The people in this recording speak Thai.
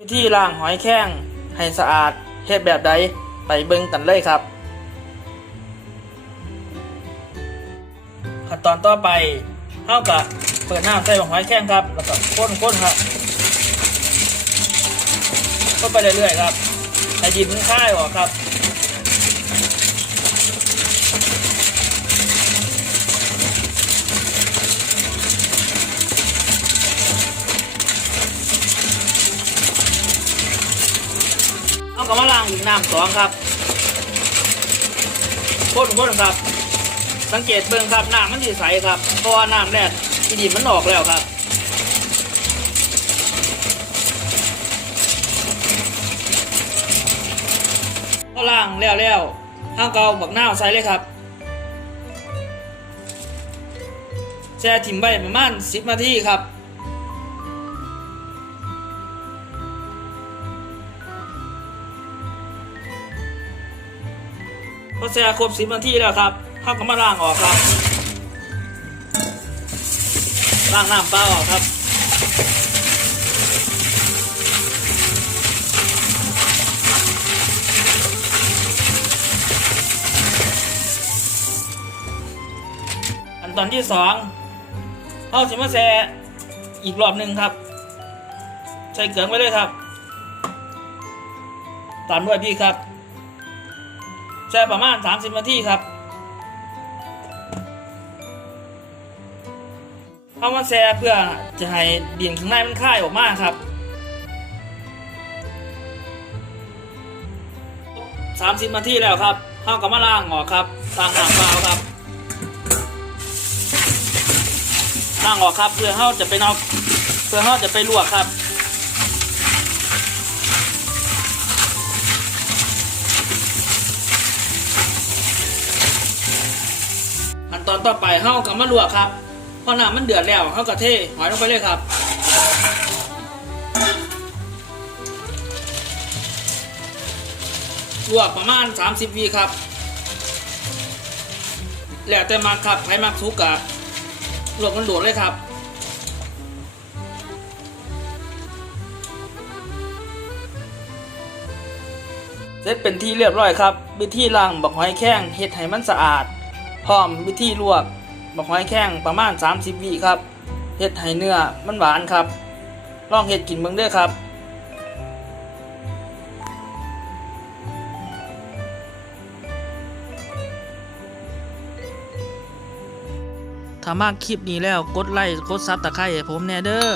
วิธีล้างหอยแข้งให้สะอาดเฮ็ดแบบใดไปเบิ่งกันเลยครับ ขั้นตอนต่อไปเท่ากับเปิดน้ำใส่หอยแข้งครับ แล้วก็ค้นๆครับก็ไปเรื่อยๆครับให้ดินมันคายออกครับ กลับมาล้างอีกน้ำสองครับข้นๆครับ สังเกตเบิ่งครับน้ำมันสีใสครับเพราะว่าน้ำแรกที่ดินมันออกแล้วครับก็ล้างแล้วแล้วห้างเกาบักหน้าใส่เลยครับแช่ถิ่มใบประมาณ10นาทีครับ พอแช่ครบ10นาทีแล้วครับห้าก็มาล้างออกครับล้างน้ำเปล่าออกครับอันตอนที่สองเอาสิมาแชอีกรอบหนึ่งครับ ใส่เกลือไว้เลยครับ ตามด้วยพี่ครับ แช่ประมาณ 30 นาทีครับเอามาแช่เพื่อจะให้ดินข้างในมันคายออกมาครับ 30นาทีแล้วครับเอากับมาล้างออกครับล้างน้ำเปล่าครับล้างออกครับเพื่อเขาจะไปนอกเพื่อเขาจะไปลวกครับ อนต่อไปเขากับมาลวกครับพอน้ำมันเดือดแล้วเขากระเทหอยลงไปเลยครับลวกประมาณ 30วิครับ แล้วแต่มักครับใครมักสุกกะหลบมันโดดเลยครับเสร็จเป็นที่เรียบร้อยครับ วิธีล้างบักหอยแข้งเฮ็ดให้มันสะอาด พร้อมวิธีลวกบักหอยแข้งประมาณ 30 วิครับเฮ็ดให้เนื้อมันหวานครับ ลองเฮ็ดกินเบิ่งด้อครับถ้ามากคลิปนี้แล้วกดไลค์กดซับตะไคร้ให้ผมแน่เด้อ